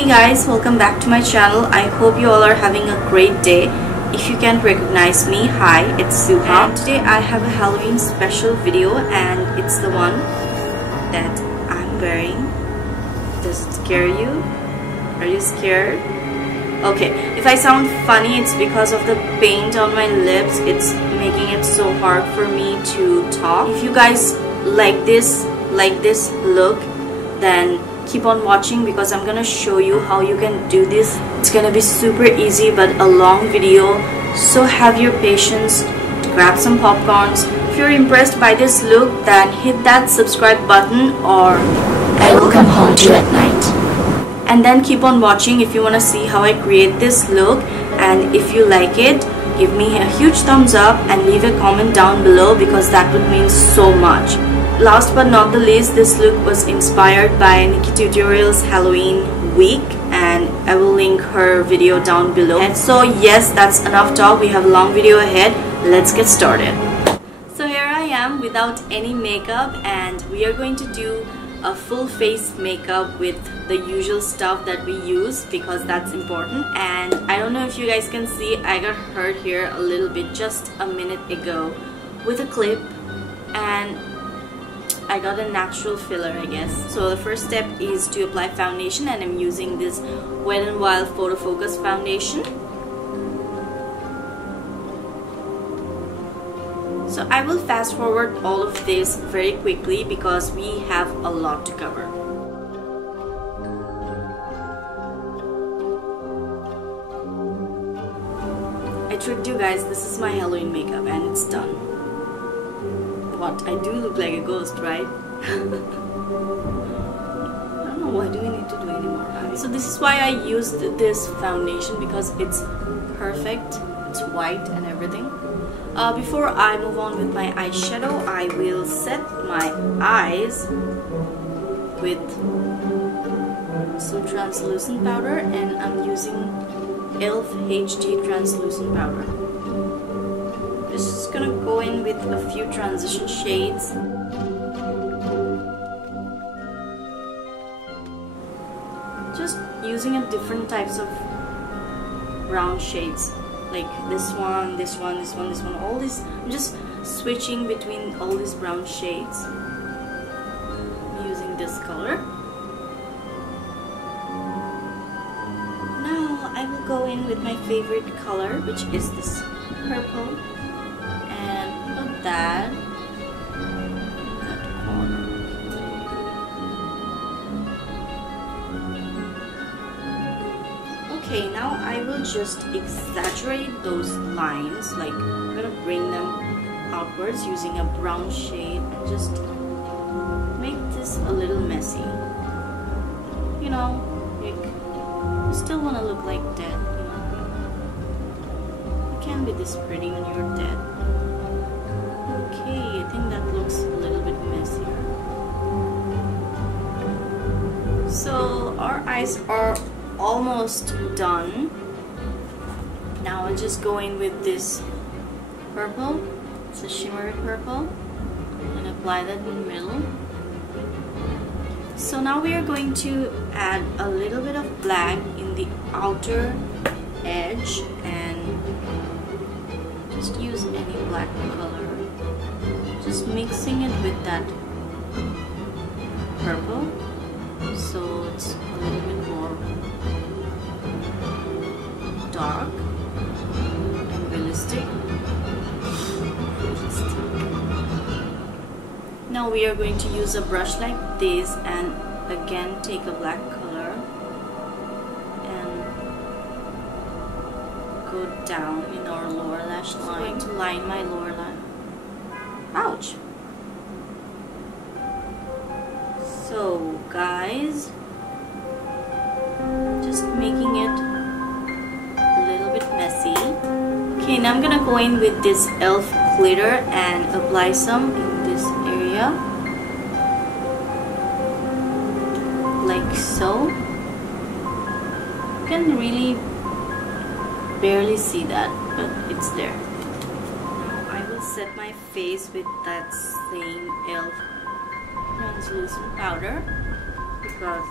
Hey guys, welcome back to my channel. I hope you all are having a great day. If you can't recognize me, hi, it's Suha. And today I have a Halloween special video and it's the one that I'm wearing. Does it scare you? Are you scared? Okay, if I sound funny, it's because of the paint on my lips. It's making it so hard for me to talk. If you guys like this look, then keep on watching because I'm gonna show you how you can do this. It's gonna be super easy but a long video, so have your patience. Grab some popcorns. If you're impressed by this look, then hit that subscribe button or I will come home to you at night. And then keep on watching if you want to see how I create this look, and if you like it, give me a huge thumbs up and leave a comment down below because that would mean so much. Last but not the least, this look was inspired by Nikki Tutorial's Halloween week and I will link her video down below. And so yes, that's enough talk. We have a long video ahead. Let's get started. So here I am without any makeup and we are going to do a full face makeup with the usual stuff that we use because that's important. And I don't know if you guys can see, I got hurt here a little bit just a minute ago with a clip and I got a natural filler, I guess. So the first step is to apply foundation and I'm using this Wet n Wild Photofocus foundation. So I will fast forward all of this very quickly because we have a lot to cover. I tricked you guys, this is my Halloween makeup and it's done. What? I do look like a ghost, right? I don't know, why do we need to do any more eyes? So this is why I used this foundation because it's perfect. It's white and everything. Before I move on with my eyeshadow, I will set my eyes with some translucent powder and I'm using e.l.f. HD translucent powder. Just gonna go in with a few transition shades. Just using a different types of brown shades, like this one, this one, this one, this one, all this. I'm just switching between all these brown shades. I'm using this color. Now I will go in with my favorite color, which is this purple. That corner. Okay, now I will just exaggerate those lines, like I'm gonna bring them outwards using a brown shade and just make this a little messy. You know, like you still wanna look like dead, you know. You can't be this pretty when you're dead. Okay, I think that looks a little bit messier. So our eyes are almost done. Now I'll just go in with this purple. It's a shimmery purple and apply that in the middle. So now we are going to add a little bit of black in the outer edge and just use any black color. Just mixing it with that purple so it's a little bit more dark and realistic. Now we are going to use a brush like this and again take a black color and go down in our lower lash line. I'm going to line my lower lash. Ouch! So guys, just making it a little bit messy. Okay, now I'm gonna go in with this e.l.f. glitter and apply some in this area, like so. You can really barely see that, but it's there. Set my face with that same e.l.f. translucent powder because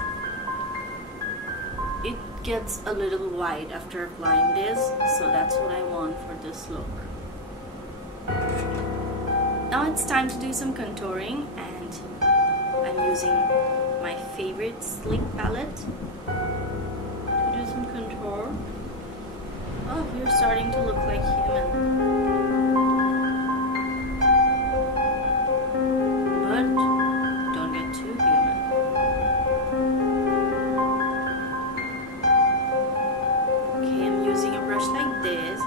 it gets a little white after applying this, so that's what I want for this look. Now it's time to do some contouring, and I'm using my favorite sleek palette to do some contour. Oh, you're starting to look like human. But don't get too human. Okay, I'm using a brush like this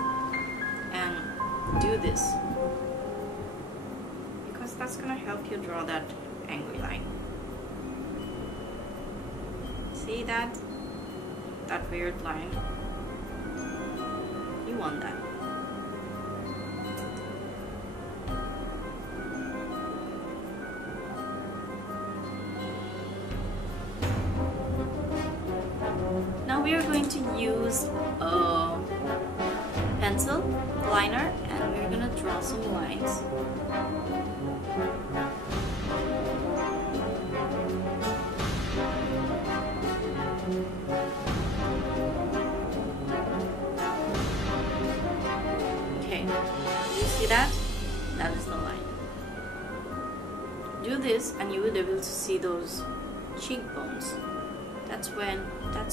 and do this, because that's gonna help you draw that angry line. See that? That weird line? You want that. Now we are going to use a pencil liner and we're gonna draw some lines. Okay, you see that? That is the line. Do this and you will be able to see those cheekbones. That's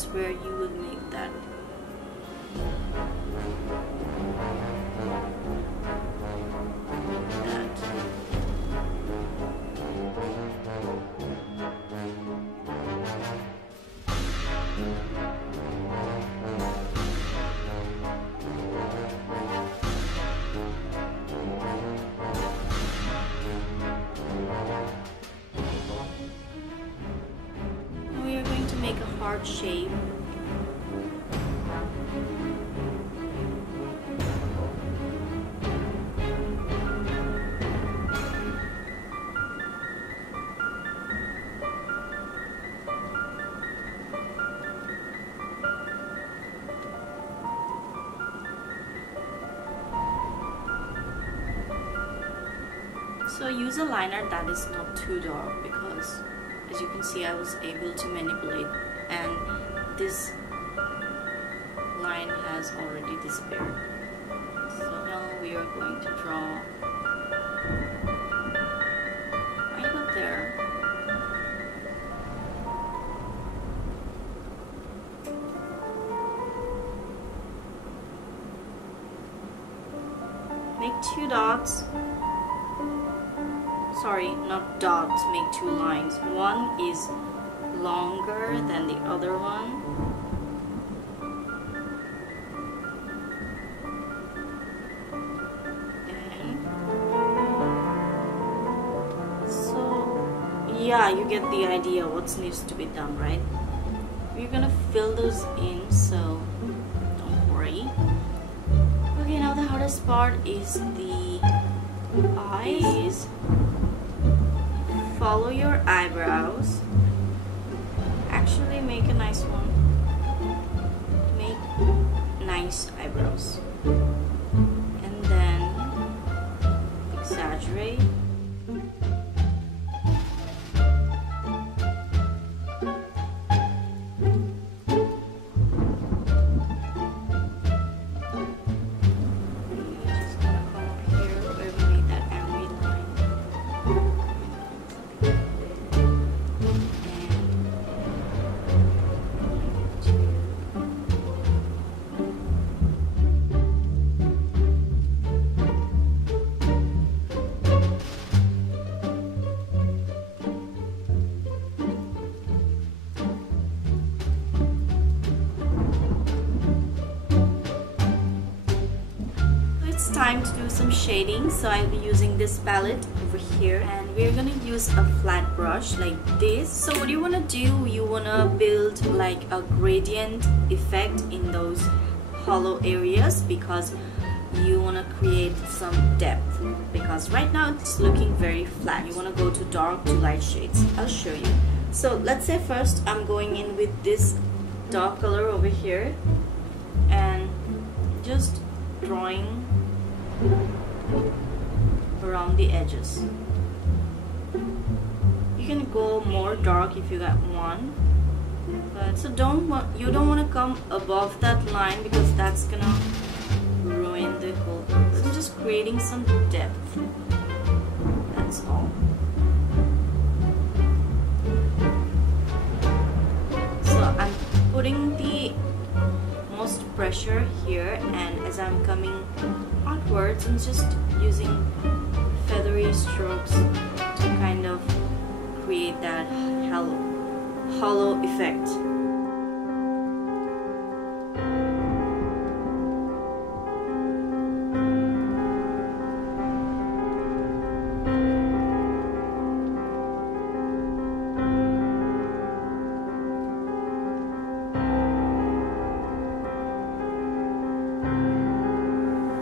where you will make that. We are going to make a heart shape. So use a liner that is not too dark, because as you can see I was able to manipulate and this line has already disappeared. So now we are going to draw right about there. Make 2 dots. Sorry, not dots, make 2 lines. One is longer than the other one. And so, yeah, you get the idea what needs to be done, right? We're gonna fill those in, so don't worry. Okay, now the hardest part is the eyes. Follow your eyebrows. Actually make a nice one. Make nice eyebrows. And then exaggerate. Time to do some shading, so I'll be using this palette over here and we're gonna use a flat brush like this. So what you want to do, you want to build like a gradient effect in those hollow areas, because you want to create some depth, because right now it's looking very flat. You want to go to dark to light shades. I'll show you. So let's say first I'm going in with this dark color over here and just drawing around the edges. You can go more dark if you got one, But so you don't want to come above that line because that's gonna ruin the whole purpose. I'm just creating some depth. That's all. So I'm putting the most pressure here, and as I'm coming outwards, I'm just using feathery strokes to kind of create that hollow effect.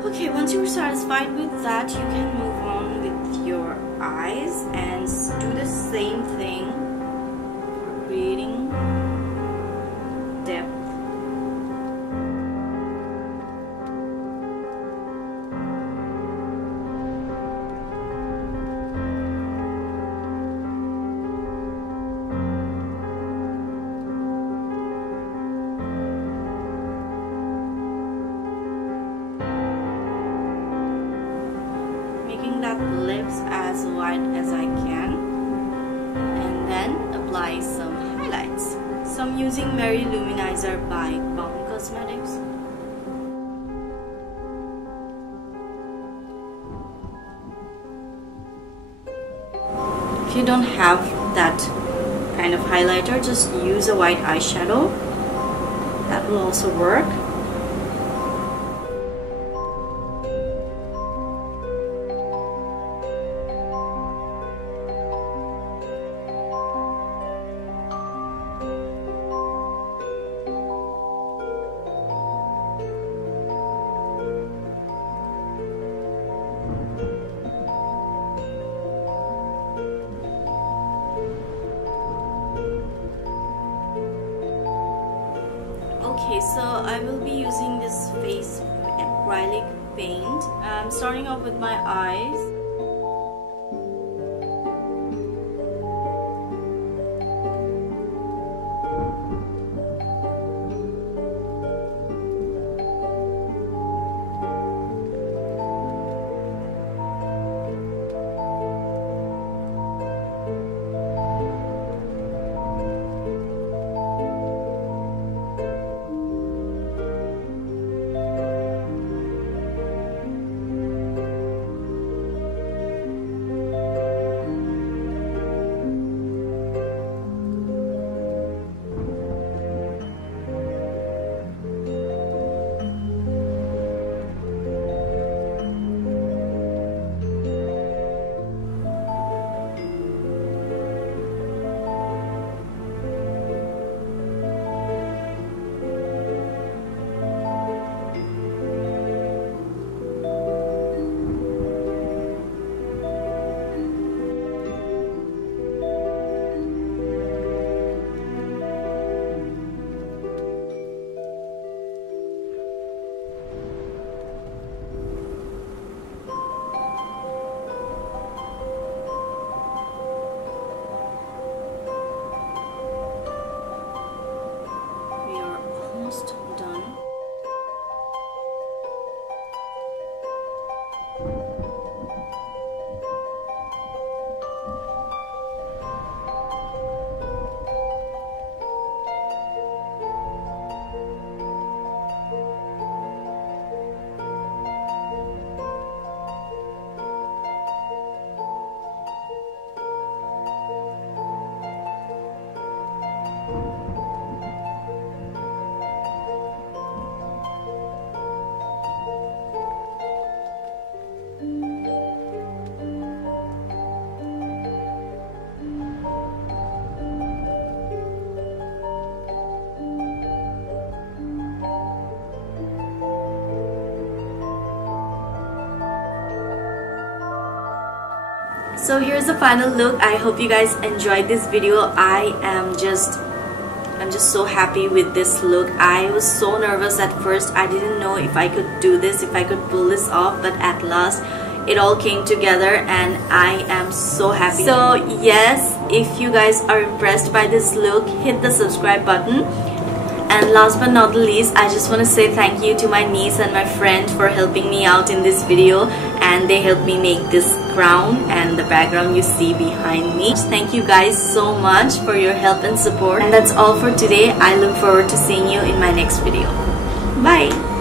Okay, once you're satisfied with that, you can move on with your eyes and do the same thing, creating depth. Making that lips as wide as I can, and then apply some highlights. So I'm using Merry Luminizer by Cosmatics. If you don't have that kind of highlighter, just use a white eyeshadow. That will also work. Okay, so I will be using this face acrylic paint. I'm starting off with my eyes. So here's the final look. I hope you guys enjoyed this video. I'm just so happy with this look. I was so nervous at first. I didn't know if I could do this, if I could pull this off, but at last it all came together and I am so happy. So yes, if you guys are impressed by this look, hit the subscribe button. And last but not the least, I just want to say thank you to my niece and my friend for helping me out in this video, and they helped me make this crown and the background you see behind me. Thank you guys so much for your help and support, and that's all for today. I look forward to seeing you in my next video. Bye!